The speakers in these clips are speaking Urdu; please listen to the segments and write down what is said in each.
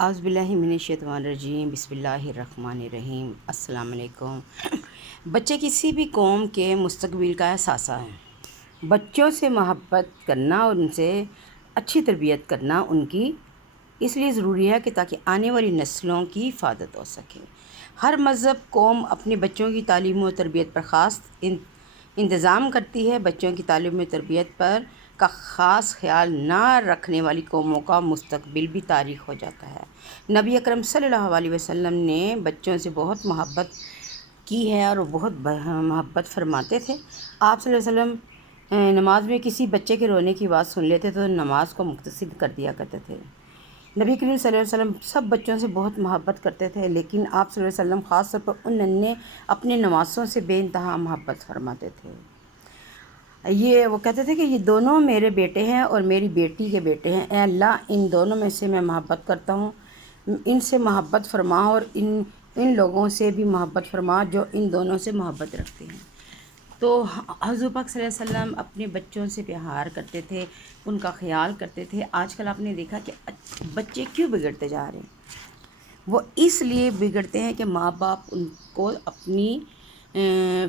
اعوذ باللہ من الشیطان الرجیم، بسم اللہ الرحمن الرحیم۔ السلام علیکم۔ بچے کسی بھی قوم کے مستقبل کا اثاثہ ہیں۔ بچوں سے محبت کرنا اور ان سے اچھی تربیت کرنا ان کی اس لیے ضروری ہے کہ تاکہ آنے والی نسلوں کی حفاظت ہو سکے۔ ہر مذہب قوم اپنے بچوں کی تعلیم و تربیت پر خاص انتظام کرتی ہے۔ بچوں کی تعلیم و تربیت پر کا خاص خیال نہ رکھنے والی قوموں کا مستقبل بھی تاریک ہو جاتا ہے۔ نبی اکرم صلی اللہ علیہ وسلم نے بچوں سے بہت محبت کی ہے اور وہ بہت محبت فرماتے تھے۔ آپ صلی اللہ علیہ وسلم نماز میں کسی بچے کے رونے کی آواز سن لیتے تو نماز کو مختصر کر دیا کرتے تھے۔ نبی کریم صلی اللہ علیہ وسلم سب بچوں سے بہت محبت کرتے تھے، لیکن آپ صلی اللہ علیہ وسلم خاص طور پر ان ننھے اپنے نواسوں سے بے انتہا محبت فرماتے تھے۔ وہ کہتے تھے کہ یہ دونوں میرے بیٹے ہیں اور میری بیٹی کے بیٹے ہیں، اے اللہ ان دونوں میں سے میں محبت کرتا ہوں، ان سے محبت فرما اور ان لوگوں سے بھی محبت فرما جو ان دونوں سے محبت رکھتے ہیں۔ تو حضور پاک صلی اللہ علیہ وسلم اپنے بچوں سے پیار کرتے تھے، ان کا خیال کرتے تھے۔ آج کل آپ نے دیکھا کہ بچے کیوں بگڑتے جا رہے ہیں؟ وہ اس لیے بگڑتے ہیں کہ ماں باپ ان کو اپنی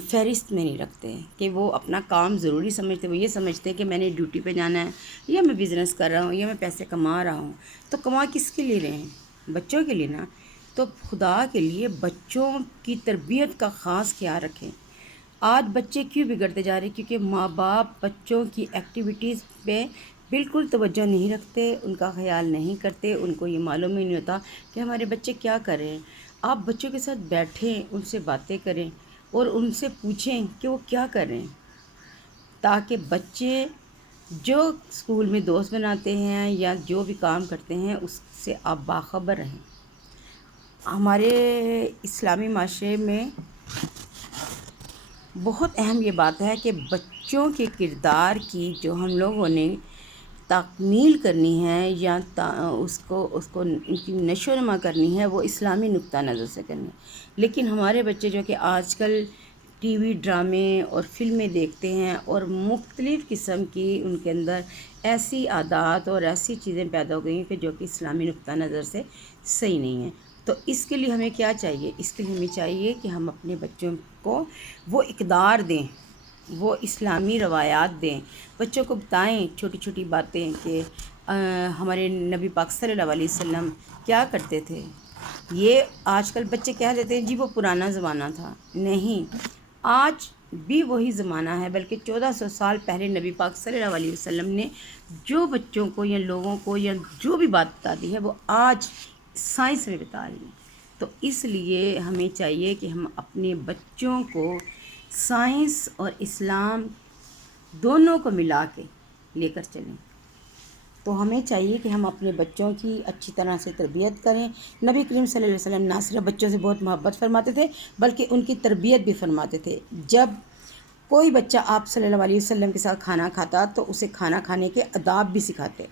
فہرست میں نہیں رکھتے، کہ وہ اپنا کام ضروری سمجھتے، وہ یہ سمجھتے ہیں کہ میں نے ڈیوٹی پہ جانا ہے، یا میں بزنس کر رہا ہوں، یا میں پیسے کما رہا ہوں۔ تو کما کس کے لیے رہے ہیں؟ بچوں کے لیے نا۔ تو خدا کے لیے بچوں کی تربیت کا خاص خیال رکھیں۔ آج بچے کیوں بگڑتے جا رہے ہیں؟ کیونکہ ماں باپ بچوں کی ایکٹیویٹیز پہ بالکل توجہ نہیں رکھتے، ان کا خیال نہیں کرتے، ان کو یہ معلوم ہی نہیں ہوتا کہ ہمارے بچے کیا کر رہے ہیں۔ آپ بچوں کے ساتھ بیٹھیں، ان سے باتیں کریں اور ان سے پوچھیں کہ وہ کیا کر رہے ہیں، تاکہ بچے جو اسکول میں دوست بناتے ہیں یا جو بھی کام کرتے ہیں اس سے آپ باخبر رہیں۔ ہمارے اسلامی معاشرے میں بہت اہم یہ بات ہے کہ بچوں کے کردار کی جو ہم لوگوں نے تکمیل کرنی ہے یا اس کو ان کی نشو و نما کرنی ہے، وہ اسلامی نقطہ نظر سے کرنی ہے۔ لیکن ہمارے بچے جو کہ آج کل ٹی وی ڈرامے اور فلمیں دیکھتے ہیں اور مختلف قسم کی ان کے اندر ایسی عادات اور ایسی چیزیں پیدا ہو گئی ہیں کہ جو کہ اسلامی نقطہ نظر سے صحیح نہیں ہیں۔ تو اس کے لیے ہمیں کیا چاہیے؟ اس کے لیے ہمیں چاہیے کہ ہم اپنے بچوں کو وہ اقدار دیں، وہ اسلامی روایات دیں، بچوں کو بتائیں چھوٹی چھوٹی باتیں کہ ہمارے نبی پاک صلی اللہ علیہ وسلم کیا کرتے تھے۔ یہ آج کل بچے کہہ دیتے ہیں جی وہ پرانا زمانہ تھا۔ نہیں، آج بھی وہی زمانہ ہے، بلکہ 1400 سال پہلے نبی پاک صلی اللہ علیہ وسلم نے جو بچوں کو یا لوگوں کو یا جو بھی بات بتا دی ہے وہ آج سائنس میں بتا رہی ہیں۔ تو اس لیے ہمیں چاہیے کہ ہم اپنے بچوں کو سائنس اور اسلام دونوں کو ملا کے لے کر چلیں۔ تو ہمیں چاہیے کہ ہم اپنے بچوں کی اچھی طرح سے تربیت کریں۔ نبی کریم صلی اللہ علیہ وسلم نہ صرف بچوں سے بہت محبت فرماتے تھے بلکہ ان کی تربیت بھی فرماتے تھے۔ جب کوئی بچہ آپ صلی اللہ علیہ وسلم کے ساتھ کھانا کھاتا تو اسے کھانا کھانے کے آداب بھی سکھاتے۔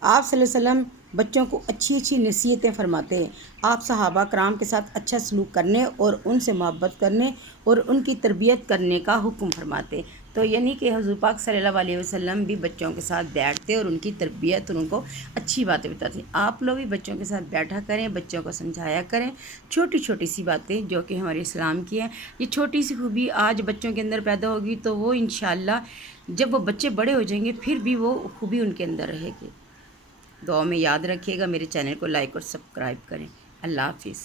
آپ صلی اللہ علیہ وسلم بچوں کو اچھی اچھی نصیحتیں فرماتے ہیں۔ آپ صحابہ کرام کے ساتھ اچھا سلوک کرنے اور ان سے محبت کرنے اور ان کی تربیت کرنے کا حکم فرماتے۔ تو یعنی کہ حضور پاک صلی اللہ علیہ وسلم بھی بچوں کے ساتھ بیٹھتے اور ان کی تربیت اور ان کو اچھی باتیں بتاتے۔ آپ لوگ بھی بچوں کے ساتھ بیٹھا کریں، بچوں کو سمجھایا کریں چھوٹی چھوٹی سی باتیں جو کہ ہمارے اسلام کی ہیں۔ یہ چھوٹی سی خوبی آج بچوں کے اندر پیدا ہوگی تو وہ انشاءاللہ جب وہ بچے بڑے ہو جائیں گے پھر بھی وہ خوبی ان کے اندر رہے گی۔ دعا میں یاد رکھیے گا، میرے چینل کو لائک اور سبسکرائب کریں۔ اللہ حافظ۔